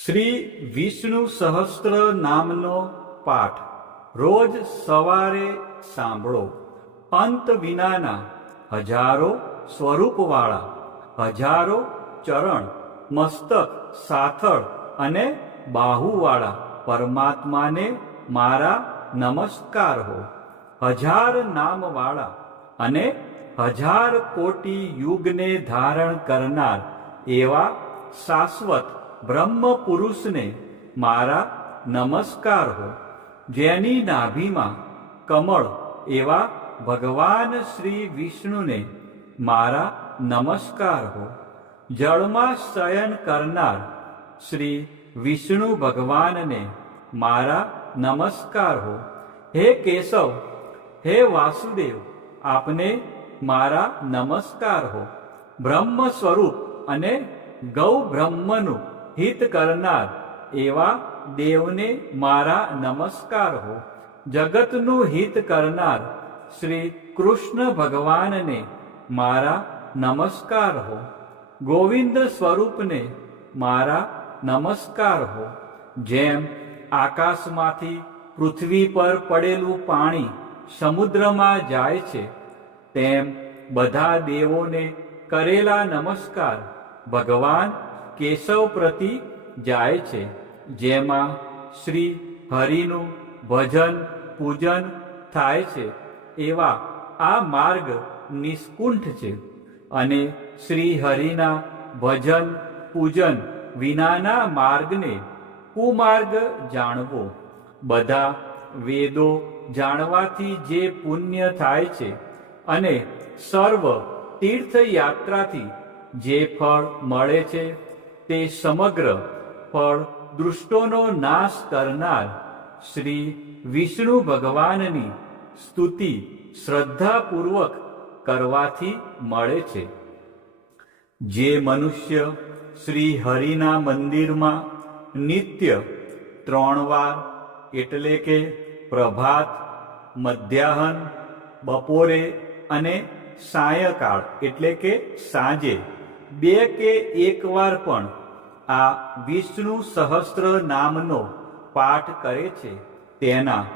શ્રી વિષ્ણુ સહસ્ત્ર નામનો પાઠ રોજ સવારે સાંભળો. અંત વિનાના હજારો સ્વરૂપવાળા, હજારો ચરણ, મસ્તક, સાથળ અને બાહુવાળા પરમાત્માને મારા નમસ્કાર હો. હજાર નામવાળા અને હજાર કોટી યુગને ધારણ કરનાર એવા શાશ્વત બ્રહ્મ પુરુષને મારા નમસ્કાર હો. જેની નાભીમાં કમળ એવા ભગવાન શ્રી વિષ્ણુને મારા નમસ્કાર હો. જળમાં શયન કરનાર શ્રી વિષ્ણુ ભગવાનને મારા નમસ્કાર હો. હે કેશવ, હે વાસુદેવ, આપને મારા નમસ્કાર હો. બ્રહ્મ સ્વરૂપ અને ગૌ બ્રહ્મનું હિત કરનાર એવા દેવને મારા નમસ્કાર હો. જગતનું હિત કરનાર શ્રી કૃષ્ણ ભગવાનને મારા નમસ્કાર હો. ગોવિંદ સ્વરૂપને મારા નમસ્કાર હો. જેમ આકાશમાંથી પૃથ્વી પર પડેલું પાણી સમુદ્રમાં જાય છે, તેમ બધા દેવોને કરેલા નમસ્કાર ભગવાન કેશવ પ્રતિ જાય છે. જેમાં શ્રી હરિનું ભજન પૂજન થાય છે એવા આ માર્ગ નિષ્કુંઠ છે, અને શ્રી હરિના ભજન પૂજન વિનાના માર્ગને કુમાર્ગ જાણવો. બધા વેદો જાણવાથી જે પુણ્ય થાય છે અને સર્વ તીર્થયાત્રાથી જે ફળ મળે છે, તે સમગ્ર ફળ દૃષ્ટોનો નાશ કરનાર શ્રી વિષ્ણુ ભગવાનની સ્તુતિ શ્રદ્ધાપૂર્વક કરવાથી મળે છે. જે મનુષ્ય શ્રી હરિના મંદિરમાં નિત્ય 3 વાર એટલે કે પ્રભાત, મધ્યાહન, બપોરે અને સાયંકાળ એટલે કે સાંજે 2 કે 1 વાર પણ આ વિષ્ણુ સહસ્ત્ર નામનો પાઠ કરે છે, તેના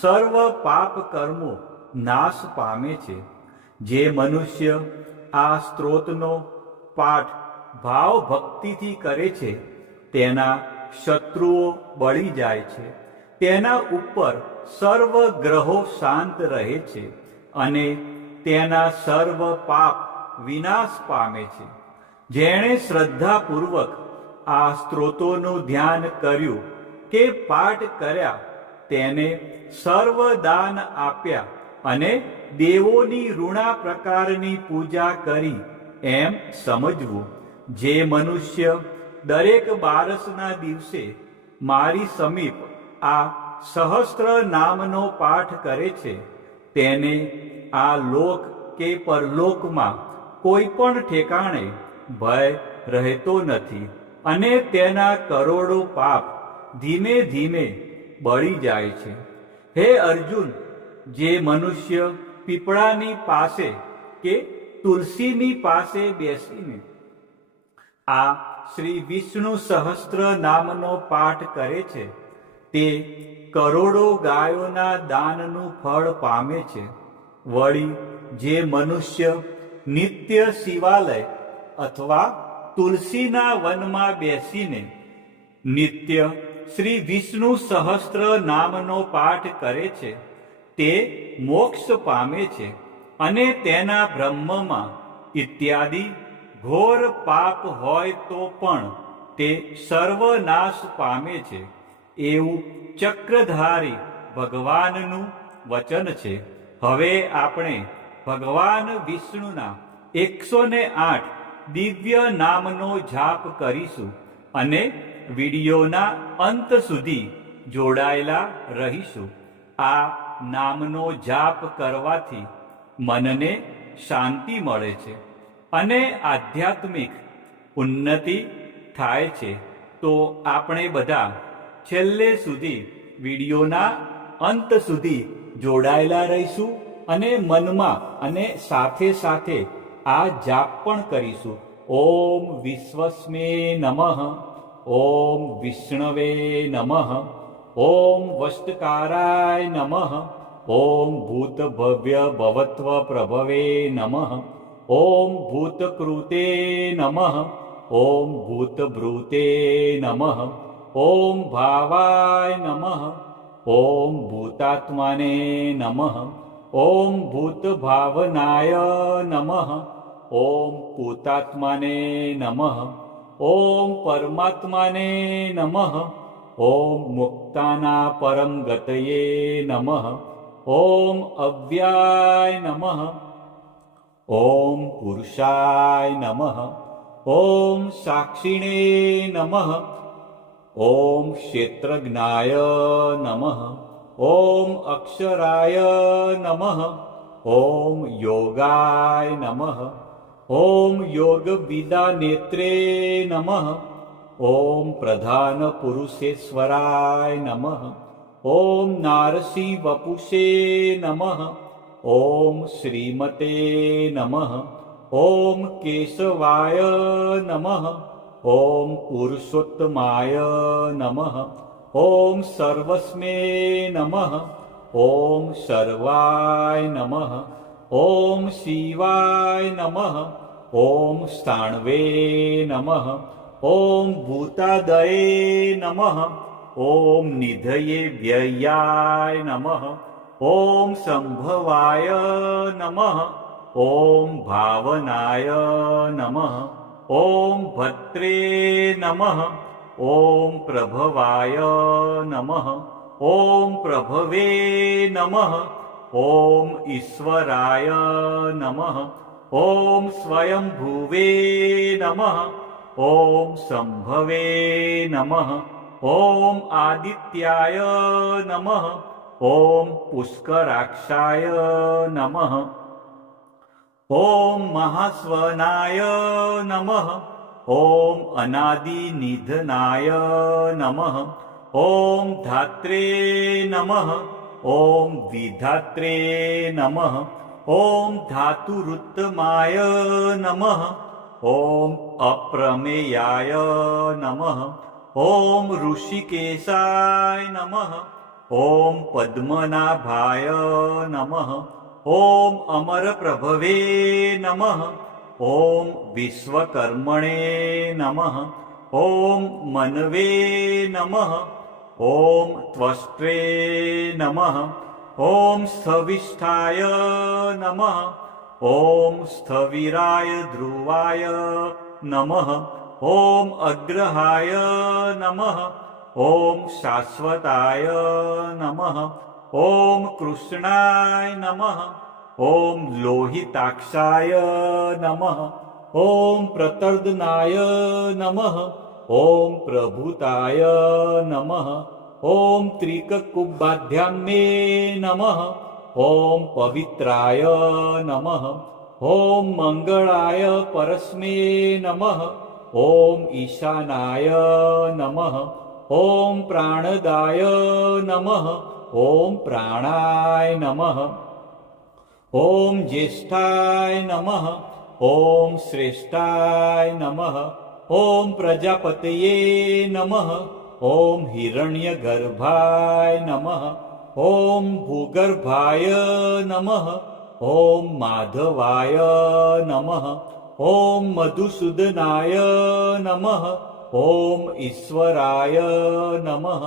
સર્વ પાપ કર્મો નાશ પામે છે. જે મનુષ્ય આ સ્ત્રોતનો પાઠ ભાવ ભક્તિથી કરે છે, તેના શત્રુઓ બળી જાય છે, તેના ઉપર સર્વ ગ્રહો શાંત રહે છે અને તેના સર્વ પાપ વિનાશ પામે છે. જેણે શ્રદ્ધાપૂર્વક આ સ્ત્રોતોનું ધ્યાન કર્યું કે પાઠ કર્યા, તેને સર્વ દાન આપ્યા અને દેવોની ઋણા પ્રકારની પૂજા કરી એમ સમજવું. જે મનુષ્ય દરેક બારસના દિવસે મારી સમીપ આ સહસ્ત્ર નામનો પાઠ કરે છે, તેને આ લોક કે પરલોકમાં કોઈ પણ ઠેકાણે ભય રહેતો નથી અને તેના કરોડો પાપ ધીમે ધીમે બળી જાય છે. હે અર્જુન, જે મનુષ્ય પીપળાની પાસે કે તુલસીની પાસે બેસીને આ શ્રી વિષ્ણુ સહસ્ત્ર નામનો પાઠ કરે છે, તે કરોડો ગાયોના દાનનું ફળ પામે છે. વળી જે મનુષ્ય નિત્ય શિવાલય અથવા તુલસીના વનમાં બેસીને નિત્ય શ્રી વિષ્ણુ સહસ્ત્ર નામનો પાઠ કરે છે, તે મોક્ષ પામે છે અને તેના બ્રહ્મમાં ઇત્યાદિ ઘોર પાપ હોય તો પણ તે સર્વનાશ પામે છે. એવું ચક્રધારી ભગવાનનું વચન છે. હવે આપણે ભગવાન વિષ્ણુના 108 દિવ્ય નામનો જાપ કરીશું અને વિડીયોના અંત સુધી જોડાયેલા રહીશું. આ નામનો જાપ કરવાથી મનને શાંતિ મળે છે અને આધ્યાત્મિક ઉન્નતિ થાય છે. તો આપણે બધા છેલ્લે સુધી વિડીયોના અંત સુધી જોડાયેલા રહીશું અને મનમાં અને સાથે સાથે આ જાપ પણ કરીશું. ઓમ વિશ્વસ્મે નમઃ. ॐ विष्णवे नमः ॐ वष्टकाराय नमः ॐ भूतभव्यभवत्वप्रभवे नमः ॐ भूतकृते नमः ॐ भूतभृते नमः ॐ भावाय नमः ॐ भूतात्माने नमः ॐ भूतभावनाय नमः ॐ भूतात्माने नमः ॐ परमात्माने नमः ॐ मुक्ताना परम गतये नमः ॐ अव्याय नमः ॐ पुरुषाय नमः ॐ साक्षिणे नमः ॐ क्षेत्रज्ञाय नमः ॐ अक्षराय नमः ॐ योगाय नमः ॐ योगविदानेत्रे नमः ॐ प्रधानपुरुषेश्वराय नमः ॐ नारसिंहवपुषे नमः ॐ श्रीमते नमः ॐ केशवाय नमः ॐ पुरुषोत्तमाय नमः ॐ सर्वस्मै नमः ॐ सर्वाय नमः ॐ शिवाय नमः ॐ स्थाणवे नमः ॐ भूतादये नमः ॐ निधये व्ययाय नमः ॐ संभवाय नमः ॐ भावनाय नमः ॐ भद्रे नमः ॐ प्रभवाय नमः ॐ प्रभवे नमः ॐ ईश्वराय नमः ॐ स्वयंभुवे नमः ॐ संभवे नमः ॐ आदित्याय नमः ॐ पुष्कराक्षाय नमः ॐ महास्वनाय नमः ॐ अनादिनिधनाय नमः ॐ धात्रे नमः ॐ विधात्रे नमः ॐ धातुरुत्तमाय नमः ॐ अप्रमेयाय नमः ॐ ऋषिकेशाय नमः ॐ पद्मनाभाय नमः ॐ अमरप्रभवे नमः ॐ विश्वकर्मणे नमः ॐ मनवे नमः ॐ त्वष्ट्रे नमः ॐ स्थविष्ठाय नमः ॐ स्थविराय ध्रुवाय नमः ॐ अग्रहाय नमः ॐ शाश्वताय नमः ॐ कृष्णाय नमः ॐ लोहिताक्षाय नमः ॐ प्रतर्दनाय नमः ॐ प्रभूताय नमः ॐ त्रिककुब्बाध्याम्ने नमः ॐ पवित्राय नमः ॐ मङ्गलाय परस्मै नमः ॐ ईशानाय नमः ॐ प्राणदाय नमः ॐ प्राणाय नमः ॐ ज्येष्ठाय नमः ॐ श्रेष्ठाय नमः ॐ प्रजापतये नमः ॐ हिरण्यगर्भाय नमः ॐ भूगर्भाय नमः ॐ माधवाय नमः ॐ मधुसूदनाय नमः ॐ ईश्वराय नमः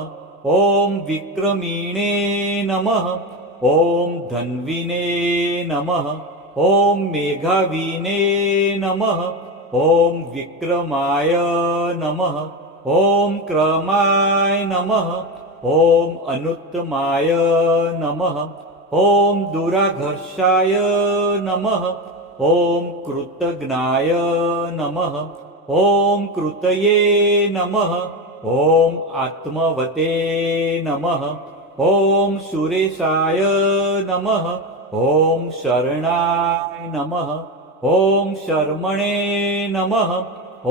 ॐ विक्रमिणे नमः ॐ धन्विने नमः ॐ मेघाविने नमः ॐ विक्रमाय नमः ॐ क्रमाय नमः ॐ अनुत्तमाय नमः ॐ दुराघर्षाय नमः ॐ कृतघ्नाय नमः ॐ कृतये नमः ॐ आत्मवते नमः ॐ सुरेशाय नमः ॐ शरणाय नमः ॐ शर्मणे नमः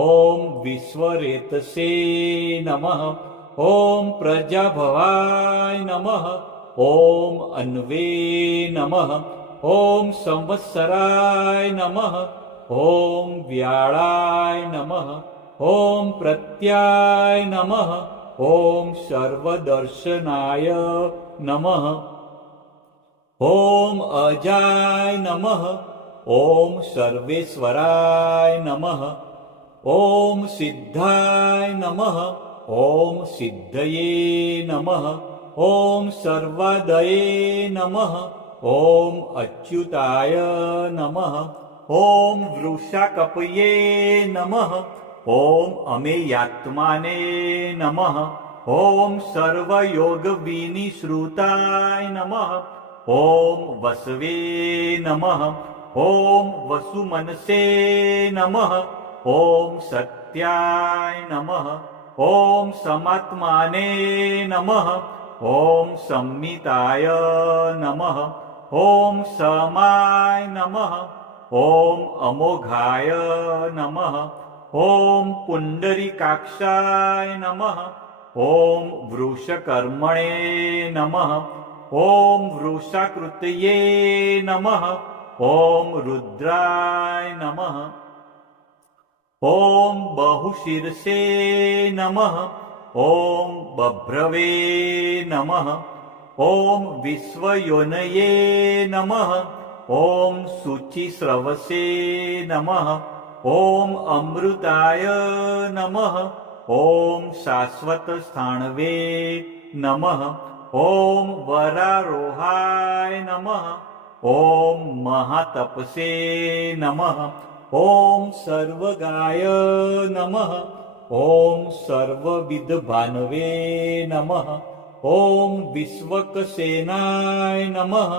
ॐ विश्वरेतसे नमः ॐ प्रजाभवाय नमः ॐ अन्वे नमः ॐ संवत्सराय नमः ॐ व्याळाय नमः ॐ प्रत्याय नमः ॐ सर्वदर्शनाय नमः ॐ अजाय नमः ॐ सर्वेश्वराय नमः ॐ सिद्धाय नमः ॐ सिद्धये नमः ॐ सर्वादये नमः ॐ अच्युताय नमः ॐ वृषाकपये नमः ॐ अमेयात्माने नमः ॐ सर्वयोगविनिश्रुताय नमः ॐ वसवे नमः ॐ वसुमनसे नमः ॐ सत्याय नमः ॐ समात्माने नमः ॐ संमिताय नमः ॐ समाय नमः ॐ अमोघाय नमः ॐ पुण्डरीकाक्षाय नमः ॐ वृषकर्मणे नमः ॐ वृषाकृतये नमः ॐ रुद्राय नमः ॐ बहुशीर्षे नमः ॐ बभ्रवे नमः ॐ विश्वयोनये नमः ॐ शुचिस्रवसे नमः ॐ अमृताय नमः ॐ शाश्वतस्थाणवे नमः ॐ वरारोहाय नमः ॐ महातपसे नमः ॐ सर्वगाय नमः ॐ सर्वविद्भानवे नमः ॐ विश्वकसेनाय नमः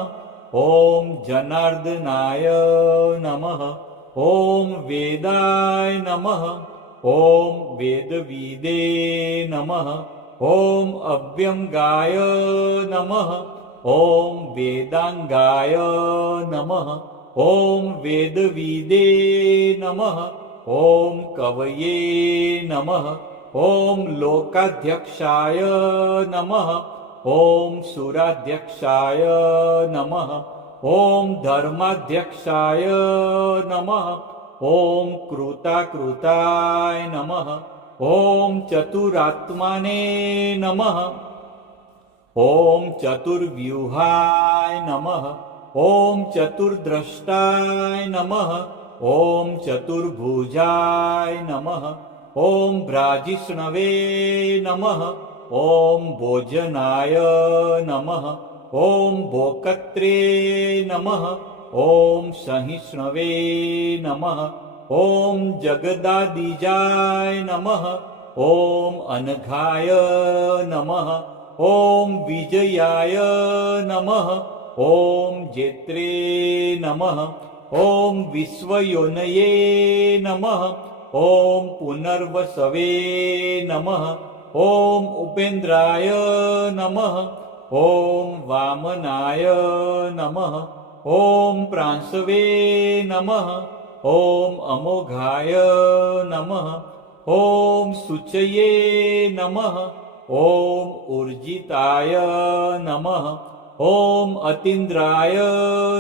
ॐ जनार्दनाय नमः ॐ वेदाय नमः ॐ वेदविदे नमः ॐ अव्यंगाय नमः ॐ वेदांगाय नमः ॐ वेदविदे नमः ॐ कवये नमः ॐ लोकाध्यक्षाय नमः ॐ सुराध्यक्षाय नमः ॐ धर्माध्यक्षाय नमः ॐ कृताकृताय नमः ॐ चतुरात्माने नमः ॐ चतुर्व्यूहाय नमः ॐ चतुर्द्रष्टाय नमः ॐ चतुर्भुजाय नमः ॐ भ्राजिष्णवे नमः ॐ भोजनाय नमः ॐ भोक्त्रे नमः ॐ सहिष्णवे नमः ॐ जगदादिजाय नमः ॐ अनघाय नमः ॐ विजयाय नमः ॐ जेत्रे नमः ॐ विश्वयोनये नमः ॐ पुनर्वसवे नमः ॐ उपेन्द्राय नमः ॐ वामनाय नमः ॐ प्रांशवे नमः ॐ अमोघाय नमः ॐ शुचये नमः ॐ ऊर्जिताय नमः ॐ अतीन्द्राय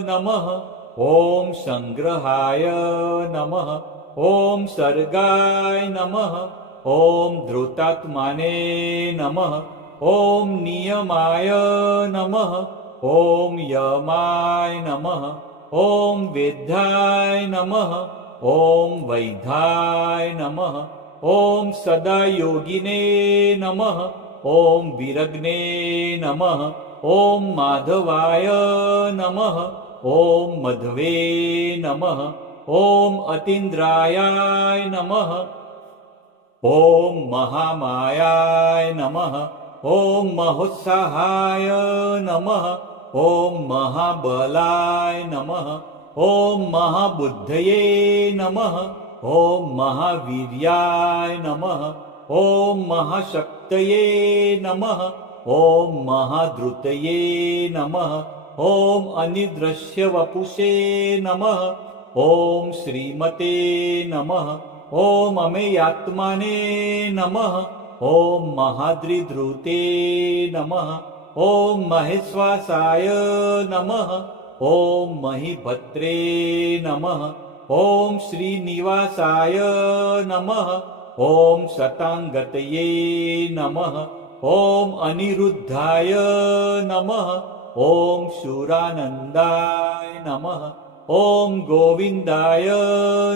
नमः ॐ संग्रहाय नमः ॐ सर्गाय नमः ॐ धृतात्माने नमः ॐ नियमाय नमः ॐ यमाय नमः ॐ वेद्याय नमः ॐ वैद्याय नमः ॐ सदायोगिने नमः ॐ विरग्ने नमः ॐ माधवाय नमः ॐ मध्वे नमः ॐ अतीन्द्रायाय नमः ॐ महामायाय नमः ॐ महोत्साहाय नमः ॐ महाबलाय नमः ॐ महाबुद्धये नमः ॐ महावीर्याय नमः ॐ महाशक्तये नमः ॐ महाधृतये नमः ॐ अनिदृश्यवपुषे नमः ॐ श्रीमते नमः ॐ अमेयात्माने नमः ॐ महाद्रिधृते नमः ॐ महेश्वासाय नमः ॐ महीभद्रे नमः ॐ श्रीनिवासाय नमः ॐ शताङ्गतये नमः ॐ अनिरुद्धाय नमः ॐ शूरानन्दाय नमः ॐ गोविन्दाय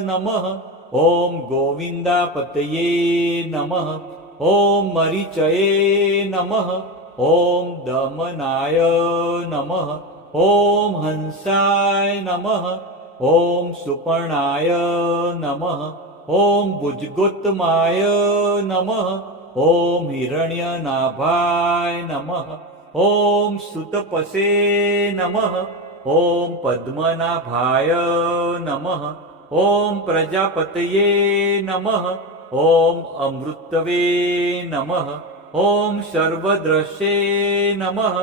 नमः ॐ गोविन्दापतये नमः ॐ मरीचये नमः ॐ दमनाय नमः ॐ हंसाय नमः ॐ सुपर्णाय नमः ॐ भुजगोत्तमाय नमः ॐ हिरण्यनाभाय नमः ॐ सुतपसे नमः ॐ पद्मनाभाय नमः ॐ प्रजापतये नमः ॐ अमृतवे नमः ॐ सर्वद्रश्ये नमः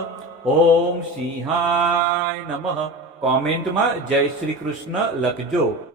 ॐ સિંહાય નમઃ. કોમેન્ટમાં જય શ્રી કૃષ્ણ લખજો.